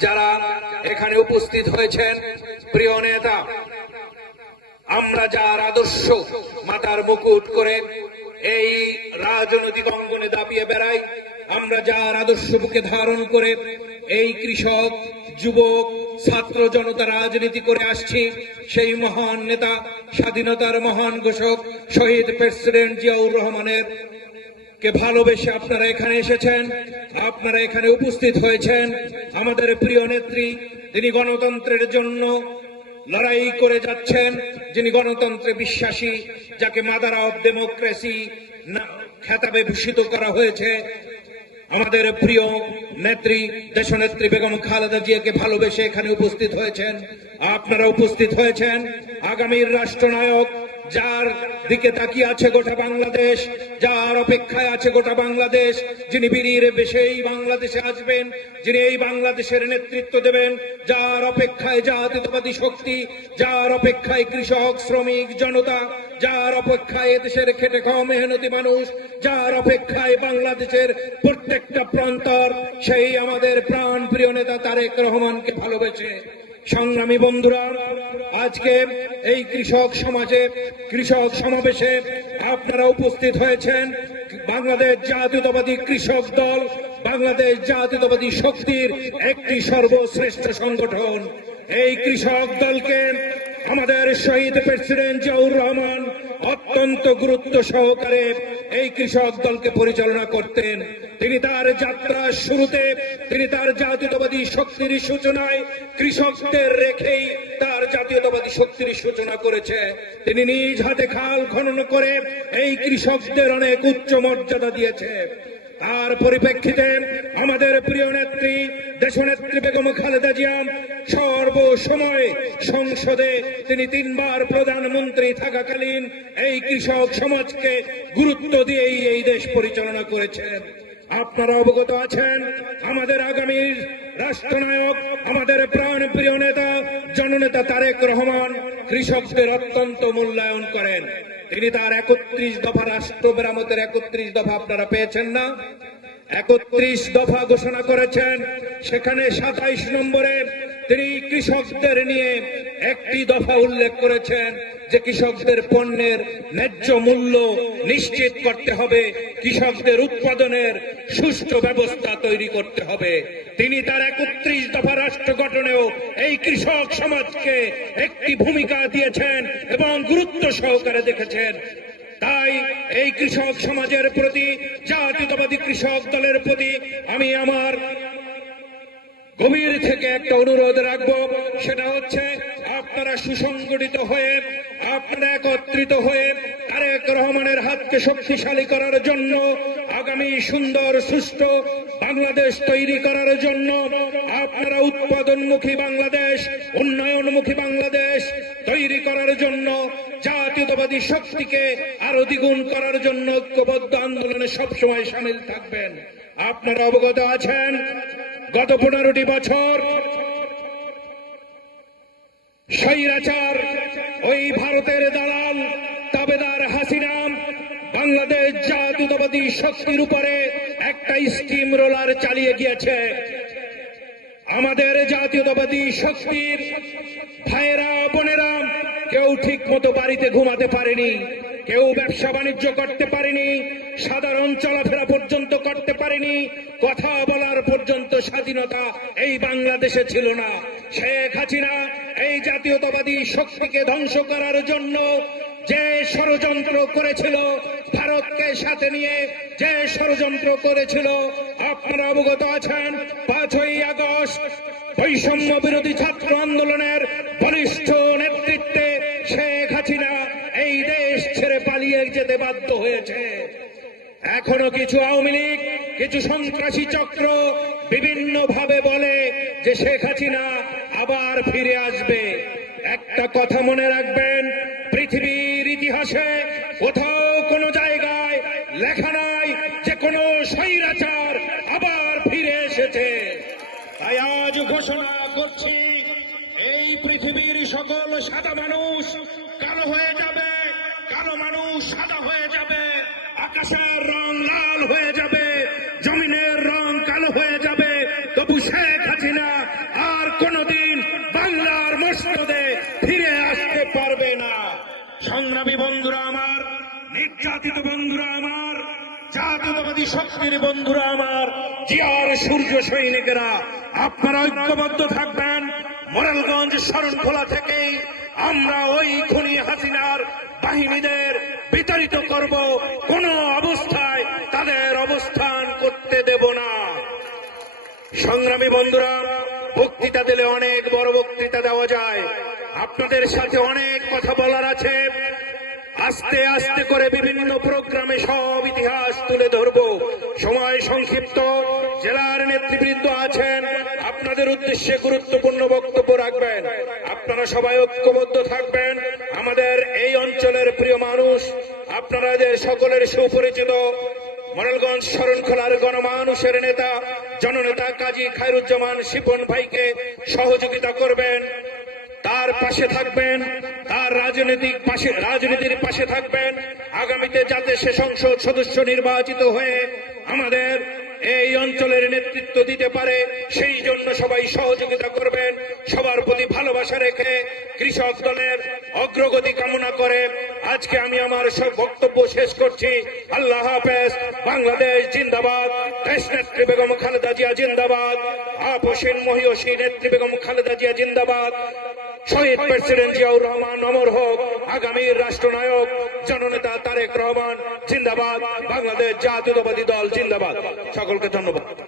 যারা এখানে উপস্থিত হয়েছেন, প্রিয় নেতা, আমরা যার আদর্শ মাতার মুকুট করে এই রাজনৈতিক অঙ্গনে দাপিয়ে বেড়াই, আমরা যার আদর্শ বুকে ধারণ করে এই কৃষক, যুবক ছাত্র জনতা রাজনীতি করে আসছি। সেই মহান নেতা, স্বাধীনতার মহান ঘোষক, শহীদ প্রেসিডেন্ট জিয়াউর রহমানের। কে ভালোবেসে আপনারা এখানে এসেছেন, আপনারা এখানে উপস্থিত হয়েছেন। আমাদের প্রিয় নেত্রী, তিনি গণতন্ত্রের জন্য লড়াই করে যাচ্ছেন। যিনি গণতন্ত্রে বিশ্বাসী, যাকে মাদার অফ ডেমোক্রেসি খেতাবে ভূষিত করা হয়েছে। আমাদের প্রিয় নেত্রী, দেশনেত্রী বেগম খালেদা জিয়াকে ভালোবেসে এখানে উপস্থিত হয়েছেন। আপনারা উপস্থিত হয়েছেন আগামীর রাষ্ট্রনায়ক যার দিকে তাকিয়ে আছে গোটা বাংলাদেশ, যার অপেক্ষায় আছে গোটা বাংলাদেশ, যিনি বীরের বেশেই বাংলাদেশে আসবেন, যিনি এই বাংলাদেশের নেতৃত্ব দেবেন, যার অপেক্ষায় জাতীয়তাবাদী শক্তি, যার অপেক্ষায় কৃষক, শ্রমিক, জনতা, যার অপেক্ষায় দেশের খেটে খাওয়া মেহনতি মানুষ, যার অপেক্ষায় বাংলাদেশের প্রত্যেকটা প্রান্তর, সেই আমাদের প্রাণ প্রিয় নেতা তারেক রহমানকে ভালোবেসে। সংগ্রামী বন্ধুরা, আজকে এই কৃষক সমাজে, কৃষক সমাবেশে আপনারা উপস্থিত হয়েছেন বাংলাদেশ জাতীয়তাবাদী কৃষক দল, বাংলাদেশ জাতীয়তাবাদী শক্তির একটি সর্বশ্রেষ্ঠ সংগঠন। এই কৃষক দলকে আমাদের শহীদ প্রেসিডেন্ট জিয়াউর রহমান অত্যন্ত গুরুত্ব সহকারে এই কৃষক দলকে পরিচালনা করতেন। তিনি তার যাত্রার শুরুতে, তিনি তার জাতীয়তাবাদী শক্তির সূচনায় কৃষকদের রেখেই তার জাতীয়তাবাদী শক্তির সূচনা করেছে। তিনি নিজ হাতে খাল খনন করে এই কৃষকদের অনেক উচ্চ মর্যাদা দিয়েছে। তার পরিপ্রেক্ষিতে আমাদের প্রিয় নেত্রী দেশনেত্রী বেগম খালেদা জিয়া সর্বসময় সংসদে তিনি তিনবার প্রধানমন্ত্রী থাকাকালীন এই কৃষক সমাজকে গুরুত্ব দিয়েই এই দেশ পরিচালনা করেছেন। আপনারা অবগত আছেন, আমাদের আগামী রাষ্ট্রনায়ক, আমাদের প্রাণ প্রিয় নেতা, জননেতা তারেক রহমান কৃষকদের অত্যন্ত মূল্যায়ন করেন। তিনি তার একত্রিশ দফা রাষ্ট্র মেরামতের একত্রিশ দফা আপনারা পেয়েছেন না? একত্রিশ দফা ঘোষণা করেছেন। সেখানে সাতাইশ নম্বরে তিনি কৃষকদের নিয়ে একটি দফা উল্লেখ করেছেন যে কৃষকদের পণ্যের ন্যায্য মূল্য নিশ্চিত করতে হবে, কৃষকদের উৎপাদনের সুষ্ঠু ব্যবস্থা তৈরি করতে হবে। তিনি তার একত্রিশ দফা রাষ্ট্র গঠনেও এই কৃষক সমাজকে একটি ভূমিকা দিয়েছেন এবং গুরুত্ব সহকারে দেখেছেন। এই কৃষক সমাজের প্রতি, জাতীয়তাবাদী কৃষক দলের প্রতি আমি আমার গভীর থেকে একটা অনুরোধ রাখব। সেটা হচ্ছে, আপনারা সুসংগঠিত হয়ে, আপনারা একত্রিত হয়ে তারেক রহমানের হাতকে শক্তিশালী করার জন্য, আগামী সুন্দর, সুষ্ঠু বাংলাদেশ তৈরি করার জন্য আপনারা উৎপাদনমুখী বাংলাদেশ, উন্নয়নমুখী বাংলাদেশ তৈরি করার জন্য জাতীয়তাবাদী শক্তিকে আরও দ্বিগুণ করার জন্য ঐক্যবদ্ধ আন্দোলনে সবসময় সামিল থাকবেন। আপনারা অবগত আছেন, গত পনেরোটি বছর স্বৈরাচার, ওই ভারতের দালাল তাবেদার হাসিনা, বাংলাদেশ জাতীয়তাবাদী শক্তির উপরে একটা স্টিম রোলার চালিয়ে গিয়েছে। আমাদের জাতীয়তাবাদী শক্তির ভাইয়েরা, বোনেরা কেউ ঠিক মতো বাড়িতে ঘুমাতে পারেনি, কেউ ব্যবসা বাণিজ্য করতে পারেনি, সাধারণ চলাফেরা পর্যন্ত করতে পারেনি, কথা বলার পর্যন্ত স্বাধীনতা এই বাংলাদেশে ছিল না। শেখ হাসিনা এই জাতীয়তাবাদী শক্তিকে ধ্বংস করার জন্য যে ষড়যন্ত্র করেছিল ভারতকে সাথে নিয়ে, যে ষড়যন্ত্র করেছিল, আপনারা অবগত আছেন, পাঁচই আগস্ট বৈষম্য বিরোধী ছাত্র আন্দোলনের বলিষ্ঠ নেতৃত্বে শেখ হাসিনা এই দেশ ছেড়ে পালিয়ে যেতে বাধ্য হয়েছে। এখনও কিছু আওয়ামী লীগ, কিছু সন্ত্রাসী চক্র বিভিন্ন ভাবে বলে যে শেখ হাসিনা আবার ফিরে আসবে। একটা কথা মনে রাখবেন, পৃথিবীর ইতিহাসে কোথাও কোনো সাদা মানুষ, কালো হয়ে যাবে, কালো মানুষ সাদা হয়ে যাবে, আকাশের রং লাল হয়ে যাবে, জমিনের রং কালো হয়ে যাবে। তবু শেখ হাসিনা আর কোনদিন বাংলার মসনদে ফিরে আসতে পারবে না। সংগ্রামী বন্ধুরা আমার, নির্যাতিত বন্ধুরা আমার, জাতীয়তাবাদী শক্তির বন্ধুরা আমার, জিয়ার সূর্য সৈনিকেরা, আপনারা ঐক্যবদ্ধ থাকবেন। মোরালগঞ্জ শরণখোলা থেকেই আমরা ওই খুনি হাসিনার বাহিনীদের বিতাড়িত করব। কোন অবস্থায় তাদের অবস্থান করতে দেব না। সংগ্রামী বন্ধুরা, বক্তৃতা দিলে অনেক বড় বক্তৃতা দেওয়া যায়। আপনাদের সাথে অনেক কথা বলার আছে। আস্তে আস্তে করে বিভিন্ন প্রোগ্রামে সব ইতিহাস তুলে ধরব। সময় সংক্ষিপ্ত। জেলার নেতৃবৃন্দ আছেন। আপনাদের উদ্দেশ্যে গুরুত্বপূর্ণ বক্তব্য রাখবেন। আপনারা সবাই ঐক্যবদ্ধ থাকবেন। আমাদের এই অঞ্চলের প্রিয় মানুষ, আপনারা এদের সকলের সুপরিচিত, মোরালগঞ্জ শরণখোলার গণমানুষের নেতা, জননেতা কাজী খায়রুজ্জামান শিপন ভাইকে সহযোগিতা করবেন। তার পাশে থাকবেন, তার রাজনৈতিক পাশে, রাজনীতির পাশে থাকবেন। আগামীতে যাতে সে সংসদ সদস্য নির্বাচিত হয়ে আমাদের এই অঞ্চলের নেতৃত্ব দিতে পারে, সেই জন্য সবাই সহযোগিতা করবেন, সবার প্রতি ভালোবাসা রেখে কৃষক দলের অগ্রগতি কামনা করে। আজকে আমি আমার সব বক্তব্য শেষ করছি। আল্লাহ হাফেজ, বাংলাদেশ জিন্দাবাদ। নেত্রী বেগম খালেদা জিয়া জিন্দাবাদ। আপসীন মহিষী নেত্রী বেগম খালেদা জিয়া জিন্দাবাদ। শহীদ প্রেসিডেন্ট জিয়াউর রহমান অমর হোক, আগামীর রাষ্ট্রনায়ক জননেতা তারেক রহমান, জিন্দাবাদ, বাংলাদেশ জাতীয়তাবাদী দল, জিন্দাবাদ। সকলকে ধন্যবাদ।